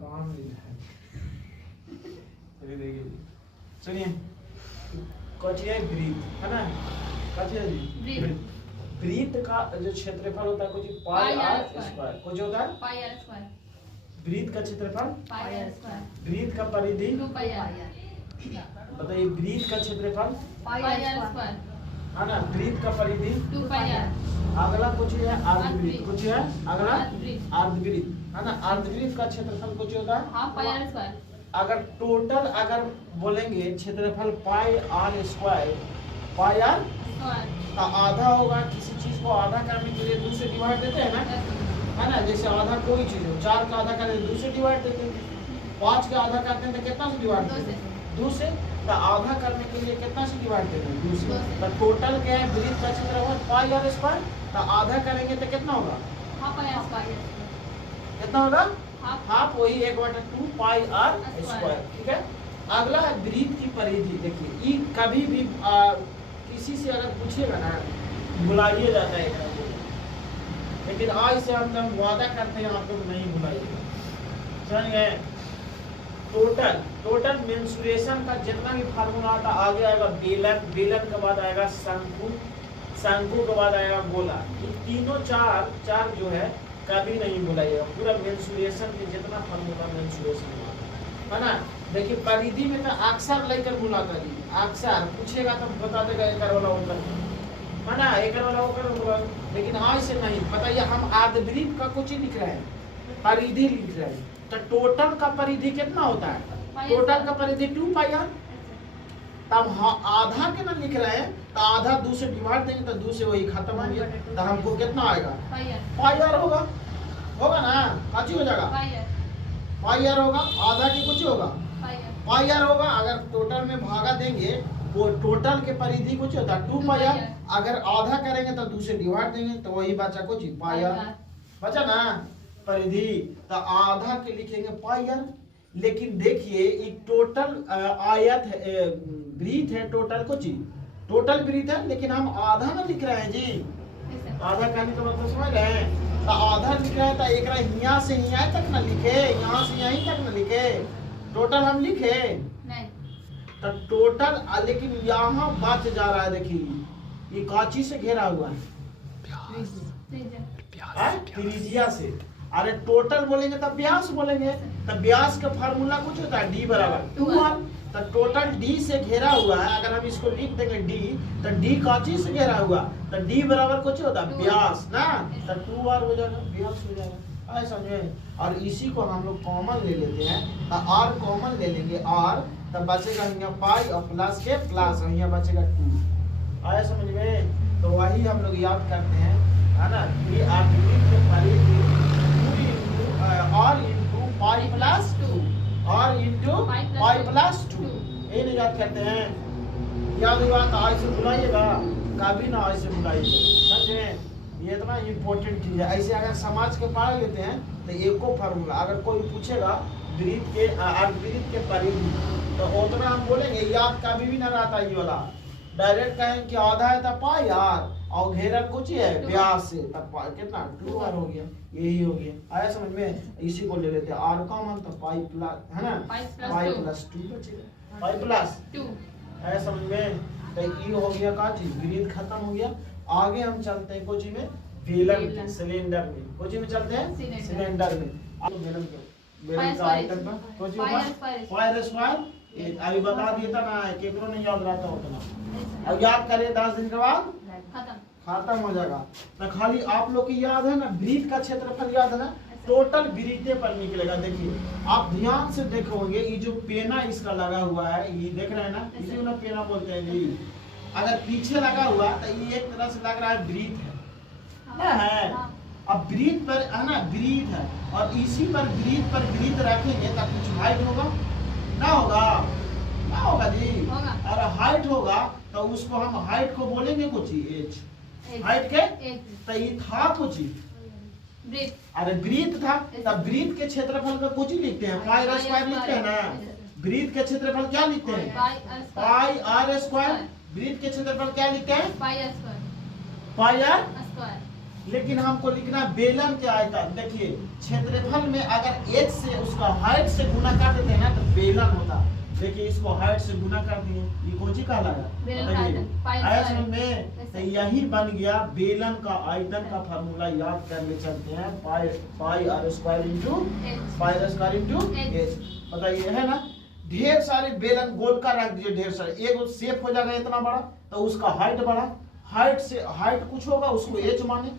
काम नहीं है। देखिए सुनिए, कौची है ब्रीथ, है ना? कौची है ब्रीथ? ब्रीथ का जो क्षेत्रफल होता है कुछ पाई आर स्क्वायर। कुछ होता है पाई आर स्क्वायर। ब्रीथ का क्षेत्रफल पाई आर स्क्वायर। ब्रीथ का परिधि 2 पाई आर। बताइए ब्रीथ का क्षेत्रफल पाई आर स्क्वायर। है ना? ब्रीथ का परिधि 2 पाई आर। अगला कुछ है अर्ध ब्रीथ। कुछ है अगला अर्ध ब्रीथ। अर्ध ब्रीथ, है ना? अर्ध ब्रीथ का क्षेत्रफल कुछ होता है हाफ पाई आर स्क्वायर। अगर टोटल अगर बोलेंगे क्षेत्रफल pi r square, pi r square. का आधा होगा। किसी चीज को आधा करने के लिए 2 से डिवाइड देते हैं ना, है ना? जैसे आधा कोई चीज हो, 4 का आधा करने 2 से डिवाइड देते हैं, 5 का आधा करते हैं तो कितना से डिवाइड देते हैं? 2 से। तो आधा करने के लिए कितना से डिवाइड देते हैं? 2 से। तो टोटल क्या है ब्रीथ का क्षेत्रफल पाई आर स्क्वायर। तो आधा करेंगे तो कितना होगा? Half pi r square. कितना होगा? हाफ। हाफ वही 1/2 पाई आर स्क्वायर। ठीक है। अगला है ब्रीथ की परिधि। देखिए ये कभी भी किसी से अगर पूछिएगा ना भुलाइए जाता है एक, लेकिन आज से हम वादा करते हैं आपको नहीं भुलाइएगा। समझ गए? टोटल मेंसुरेशन का जितना भी फार्मूला आता आगे आएगा बेलन, बेलन के बाद आएगा शंकु, शंकु के बाद आएगा गोला। ये तीनों चार जो है कभी नहीं भुलाइएगा। पूरा मेंसुरेशन के जितना फार्मूला मेंसुरेशन है ना? देखिए परिधि में तो अक्सर लेकर भुला करिए, अक्सर पूछेगा तो बता देगा एकर वाला होकर, है ना? एकर वाला होकर। लेकिन आज से नहीं। बताइए हम अर्धवृत्त का कुछ ही लिख रहे हैं, परिधि लिख रहे हैं। तो टोटल का परिधि कितना होता है? टोटल का परिधि 2 पाई आर। तब आधा के ना लिख रहे हैं तो आधा 2 से डिवाइड देंगे तो 2 से वही खत्म हो गया। तो हमको कितना आएगा? पाई आर होगा ना? काची हो जाएगा? पाई आर होगा। आधा की कुछ होगा पाई आर होगा। अगर टोटल में भागा देंगे वो टोटल के परिधि कुछ होता है 2 पाई आर। अगर आधा करेंगे तो 2 से डिवाइड देंगे तो वही बचा कुछ पाई आर बचा ना परिधि। तो आधा के लिखेंगे पाई आर। लेकिन देखिए ये टोटल आयत है, ब्रीथ है, टोटल कुछ टोटल ब्रीथ है, लेकिन हम आधा ना लिख रहे हैं जी। आधा कहने का मतलब समझ रहे हैं? तो आधा लिख रहे हैं तो एक यहाँ से यहाँ तक ना लिखे, यहाँ से यहीं तक ना लिखे, टोटल हम लिखे नहीं। तो टोटल लेकिन यहाँ बच जा रहा है। देखिए ये काची से घेरा हुआ है, त्रिज्या से। अरे टोटल बोलेंगे तब व्यास बोलेंगे। तब व्यास का फार्मूला कुछ होता है डी बराबर 2r। तो टोटल डी से घेरा हुआ है। अगर हम इसको लिख देंगे डी, तो डी काची से घेरा हुआ, तो डी बराबर कुछ होता है व्यास ना। तो 2r हो जाएगा, व्यास हो जाएगा। आए समझे? और इसी को हम लोग कॉमन ले लेते हैं। तो r कॉमन ले लेंगे r, तब बचेगा यहाँ पाई और प्लस के प्लस, यहाँ बचेगा 2। आए समझ में? तो वही हम लोग याद करते हैं, है ना? ये r into pi plus 2, r into pi plus 2, ये नहीं याद करते हैं। याद हुआ तो आज से बुलाइएगा, कभी ना आज से बुलाइएगा। समझे? ये इतना इम्पोर्टेंट चीज है। ऐसे अगर समाज के पढ़ लेते हैं तो एको फार्मूला अगर कोई पूछेगा ब्रीथ के अर्धवृत्त के परिधि, तो उतना हम बोलेंगे याद कभी भी ना रहता ये वाला। डायरेक्ट कहें कि आधा है तब पाई आर और घेरा कुछ है व्यास से, तब कितना 2r हो गया। यही हो गया। आया समझ में? इसी को ले लेते हैं r कॉमन, तो पाई प्लस, है ना? पाई प्लस 2 बचेगा, पाई प्लस 2। आया समझ में? तो ये हो गया का चीज, ब्रीथ खत्म हो गया। आगे हम चलते हैं कोची में, बेलन सिलेंडर में। कोची में चलते हैं सिलेंडर में। अब बेलन का आइटम पर कोची पाई स्क्वायर अभी बता दिया था ना, केकरो नहीं याद रहता उतना। अब याद करें 10 दिन के बाद खत्म हो जाएगा। तो खाली आप लोग की याद है ना, ब्रीथ का क्षेत्रफल याद है ना, टोटल ब्रीथे पर निकलेगा। देखिए आप ध्यान से देखोगे, ये जो पेना इसका लगा हुआ है, ये देख रहे हैं ना, इसी को ना पेना बोलते हैं जी। अगर पीछे लगा हुआ तो ये एक तरह से लग रहा है ब्रीथ है। अब ब्रीथ पर है ना, ब्रीथ है, और इसी पर ब्रीथ रखेंगे तब कुछ हाइट होगा ना, होगा जी। और हाइट होगा तो उसको हम हाइट को बोलेंगे कुछ एच, हाइट के तो ये था कुछ ब्रीथ। अरे ब्रीथ था, तब ब्रीथ के क्षेत्रफल का कुछ ही लिखते हैं, पाई आर स्क्वायर लिखते हैं ना। ब्रीथ के क्षेत्रफल क्या लिखते हैं? Pi r square. ब्रीथ के क्षेत्रफल क्या लिखते हैं? Pi r square. लेकिन हमको लिखना बेलन के आयतन। देखिए क्षेत्रफल में अगर h से उसका हाइट से गुना कर देते हैं ना तो बेलन होता। देखिए इसको हाइट से गुना कर दिए, ये कौन सी कहलाया? बेलन का आयतन, पाई ऐसे स्क्वायर। में तो यही बन गया बेलन का आयतन का फार्मूला। याद कर ले चलते हैं, pi r square into H। Pi r square into H। H. बताइए है ना, ढेर सारे बेलन गोल का रख दीजिए, ढेर सारे, एक शेप हो जाएगा इतना बड़ा तो उसका हाइट बड़ा, हाइट से हाइट कुछ होगा उसको एच माने,